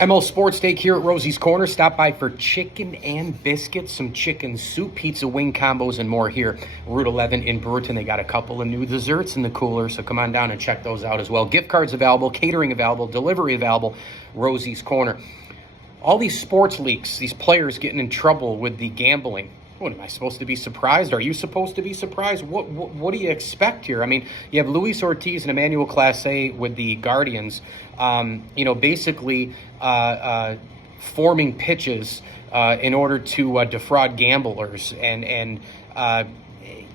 ML Sports Steak here at Rosie's Corner. Stop by for chicken and biscuits, some chicken soup, pizza, wing combos, and more here. Route 11 in Brewerton. They got a couple of new desserts in the cooler, so come on down and check those out as well. Gift cards available, catering available, delivery available, Rosie's Corner. All these sports leaks, these players getting in trouble with the gambling. What, am I supposed to be surprised? Are you supposed to be surprised? What do you expect here? I mean, you have Luis Ortiz and Emmanuel Clase with the Guardians, basically forming pitches in order to defraud gamblers. And then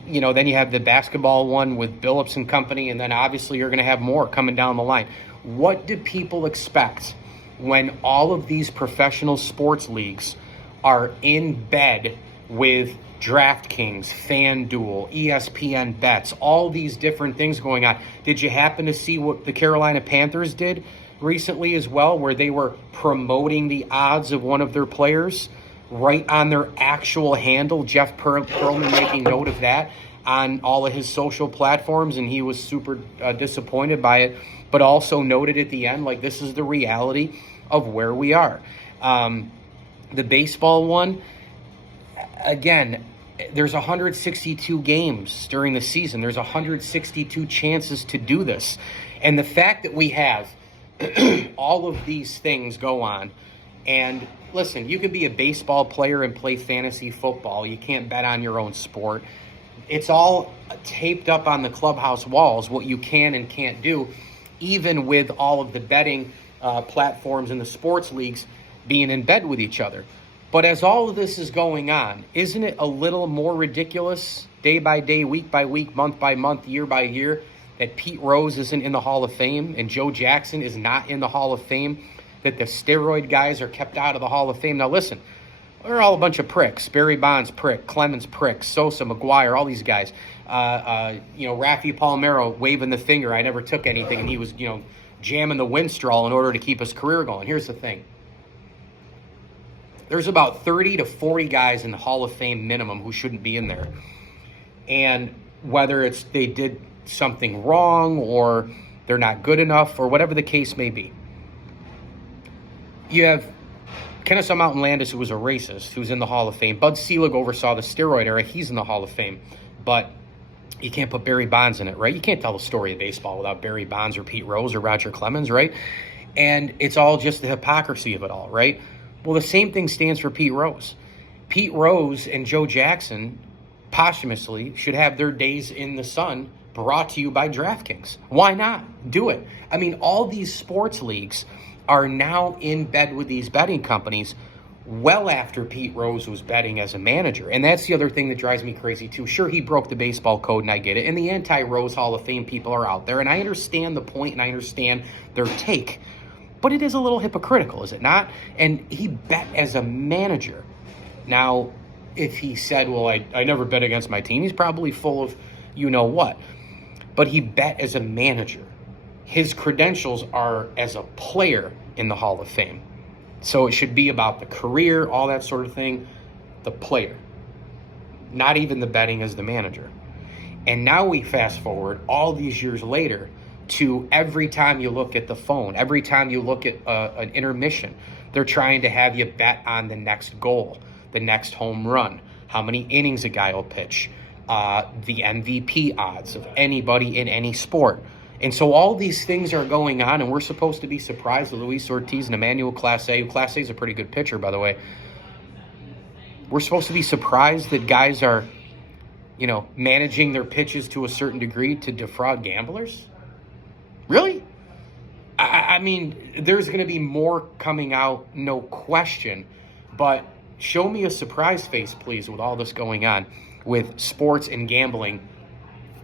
you have the basketball one with Billups and company, and then obviously you're going to have more coming down the line. What do people expect when all of these professional sports leagues are in bed with DraftKings, FanDuel, ESPN bets, all these different things going on? Did you happen to see what the Carolina Panthers did recently as well, where they were promoting the odds of one of their players right on their actual handle? Jeff Pearlman making note of that on all of his social platforms, and he was super disappointed by it, but also noted at the end, like, this is the reality of where we are. The baseball one, again, there's 162 games during the season. There's 162 chances to do this. And the fact that we have all of these things go on, and listen, you can be a baseball player and play fantasy football. You can't bet on your own sport. It's all taped up on the clubhouse walls, what you can and can't do, even with all of the betting platforms and the sports leagues being in bed with each other. But as all of this is going on, isn't it a little more ridiculous, day by day, week by week, month by month, year by year, that Pete Rose isn't in the Hall of Fame and Joe Jackson is not in the Hall of Fame, that the steroid guys are kept out of the Hall of Fame? Now listen, they're all a bunch of pricks. Barry Bonds, prick. Clemens, prick. Sosa, McGuire, all these guys. Rafi Palmeiro waving the finger. I never took anything, and he was, jamming the Winstrol in order to keep his career going. Here's the thing. There's about 30 to 40 guys in the Hall of Fame minimum who shouldn't be in there. And whether it's they did something wrong or they're not good enough or whatever the case may be. You have Kennesaw Mountain Landis, who was a racist, who's in the Hall of Fame. Bud Selig oversaw the steroid era. He's in the Hall of Fame. But you can't put Barry Bonds in it, right? You can't tell the story of baseball without Barry Bonds or Pete Rose or Roger Clemens, right? And it's all just the hypocrisy of it all, right? Well, the same thing stands for Pete Rose. Pete Rose and Joe Jackson posthumously should have their days in the sun brought to you by DraftKings. Why not? Do it. I mean, all these sports leagues are now in bed with these betting companies well after Pete Rose was betting as a manager. And that's the other thing that drives me crazy, too. Sure, he broke the baseball code, and I get it. And the anti-Rose Hall of Fame people are out there, and I understand the point, and I understand their take. But it is a little hypocritical, is it not? And he bet as a manager. Now, if he said, well, I never bet against my team, he's probably full of you-know-what. But he bet as a manager. His credentials are as a player in the Hall of Fame. So it should be about the career, all that sort of thing, the player. Not even the betting as the manager. And now we fast forward all these years later to every time you look at the phone, every time you look at an intermission, they're trying to have you bet on the next goal, the next home run, how many innings a guy will pitch, the MVP odds of anybody in any sport. And so all these things are going on, and we're supposed to be surprised with Luis Ortiz and Emmanuel Clase. Clase is a pretty good pitcher, by the way. We're supposed to be surprised that guys are, managing their pitches to a certain degree to defraud gamblers? Really? I mean, there's going to be more coming out, no question. But show me a surprise face, please, with all this going on with sports and gambling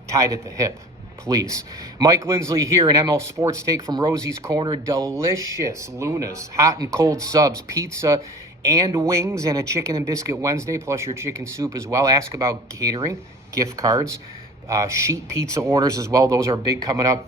tied at the hip, please. Mike Lindsley here in ML Sports Take from Rosie's Corner. Delicious Lunas, hot and cold subs, pizza and wings, and a chicken and biscuit Wednesday, plus your chicken soup as well. Ask about catering, gift cards, sheet pizza orders as well. Those are big coming up.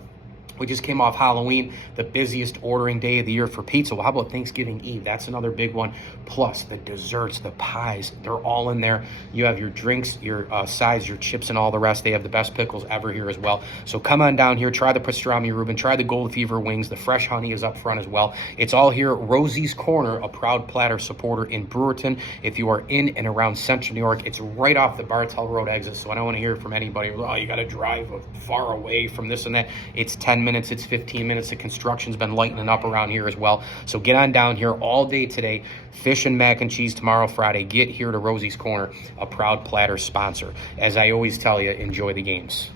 We just came off Halloween, the busiest ordering day of the year for pizza. Well, how about Thanksgiving Eve? That's another big one. Plus the desserts, the pies, they're all in there. You have your drinks, your sides, your chips, and all the rest. They have the best pickles ever here as well. So come on down here, try the pastrami Reuben, try the Gold Fever wings. The fresh honey is up front as well. It's all here at Rosie's Corner, a proud Platter supporter in Brewerton. If you are in and around Central New York, it's right off the Bartell Road exit. So I don't want to hear from anybody, oh, you got to drive far away from this and that. It's 10 minutes, it's 15 minutes. The construction's been lightening up around here as well. So get on down here all day today. Fish and mac and cheese tomorrow, Friday. Get here to Rosie's Corner, a proud Platter sponsor. As I always tell you, enjoy the games.